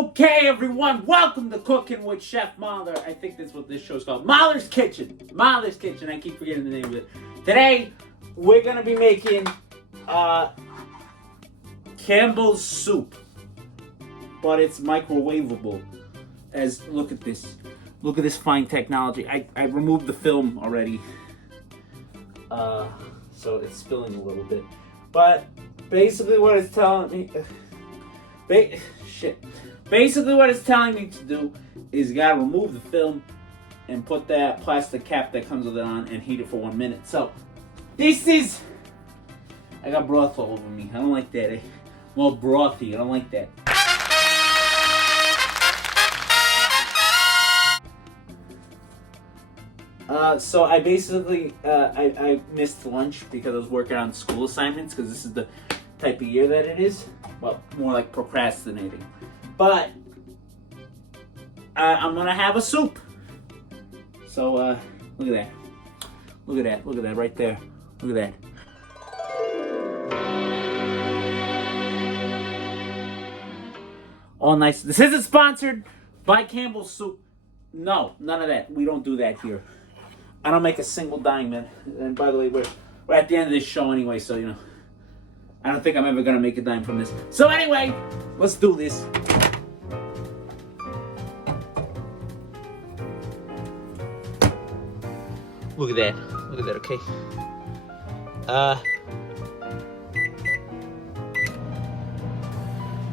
Okay, everyone, welcome to Cooking with Chef Mahler. I think that's what this show's called. Mahler's Kitchen. Mahler's Kitchen. I keep forgetting the name of it. Today, we're going to be making Campbell's soup. But it's microwaveable. Look at this. Look at this fine technology. I removed the film already. So it's spilling a little bit. But basically what it's telling me... Basically what it's telling me to do is you gotta remove the film and put that plastic cap that comes with it on and heat it for 1 minute. So, this is... I got broth all over me. I don't like that. Well, brothy. I don't like that. So I basically, I missed lunch because I was working on school assignments because this is the type of year that it is. Well, more like procrastinating. But I'm gonna have a soup. So look at that. Look at that. Look at that right there. Look at that. All nice. This isn't sponsored by Campbell's Soup. No, none of that. We don't do that here. I don't make a single dime, man. And by the way, we're at the end of this show anyway, so you know. I don't think I'm ever gonna make a dime from this. So anyway, let's do this. Look at that. Look at that, okay?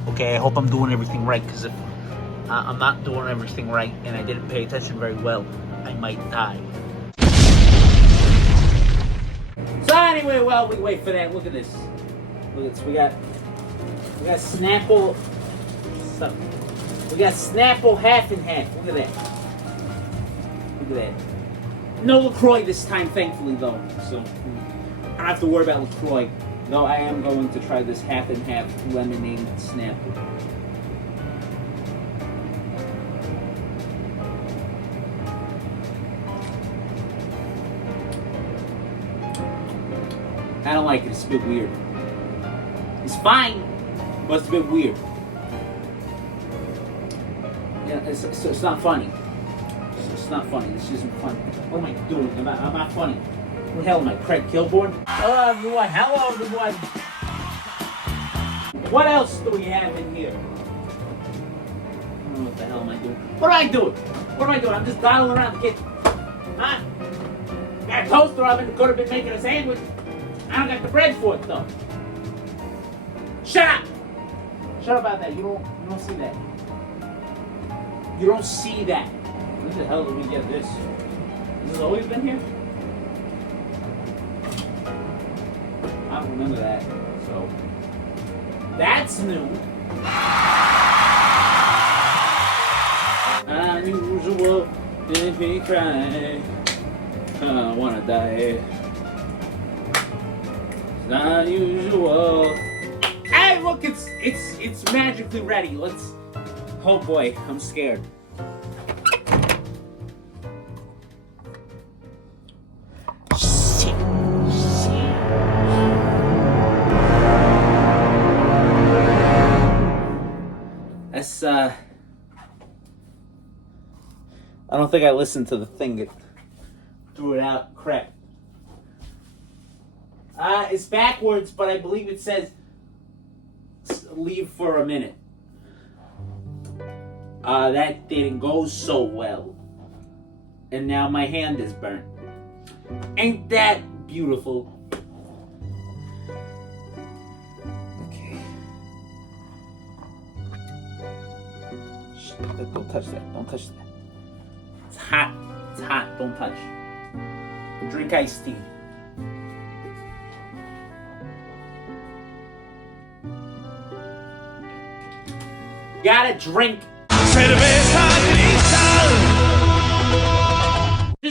Okay, I hope I'm doing everything right, because if I'm not doing everything right and I didn't pay attention very well, I might die. So anyway, while we wait for that, look at this. Look at this. We got Snapple. We got Snapple half and half. Look at that. Look at that. No LaCroix this time, thankfully, though. So I don't have to worry about LaCroix. Though I am going to try this half and half lemonade Snapple. I don't like it. It's a bit weird. It's fine, but it's a bit weird. Yeah, it's not funny. It's not funny. This isn't funny. What am I doing? I'm not funny. What the hell am I, Craig Kilborn? Hello, everyone. Hello, everyone. What else do we have in here? I don't know what the hell am I doing. What am I doing? What am I doing? I'm just dialing around the kitchen. Huh? Got a toaster oven. Could have been making a sandwich. I don't got the bread for it, though. Shut up! Shut up about that. You don't see that. You don't see that. Where the hell did we get this? Has this always been here? I don't remember that. So that's new. Unusual, didn't he cry? I wanna die. It's not unusual. Hey, look, it's magically ready. Let's. Oh boy, I'm scared. That's I don't think I listened to the thing that threw it out. Crap. It's backwards, but I believe it says leave for a minute. That didn't go so well. And now my hand is burnt. Ain't that beautiful? Okay. Shh, don't touch that. Don't touch that. It's hot. It's hot. Don't touch. Drink iced tea. Gotta drink.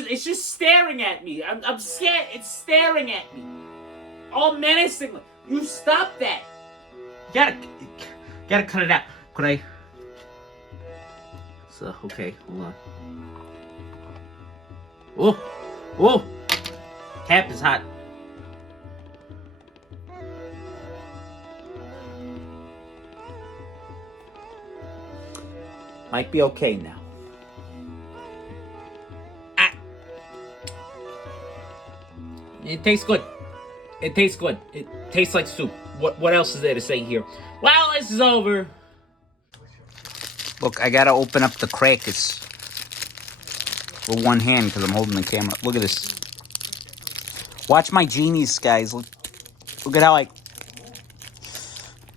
It's just staring at me. I'm scared. It's staring at me. All menacingly. You stop that. Gotta cut it out. Could I? So, okay, hold on. Oh! Cap is hot. Might be okay now. Ah. It tastes good. It tastes good. It tastes like soup. What else is there to say here? Well, this is over. Look, I gotta open up the crackers with one hand because I'm holding the camera. Look at this. Watch my genius, guys. Look at how I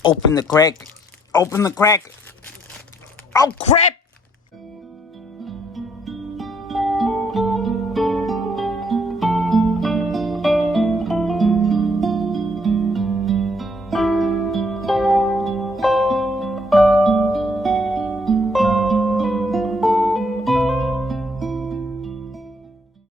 open the crack. Open the crack. Oh, crap!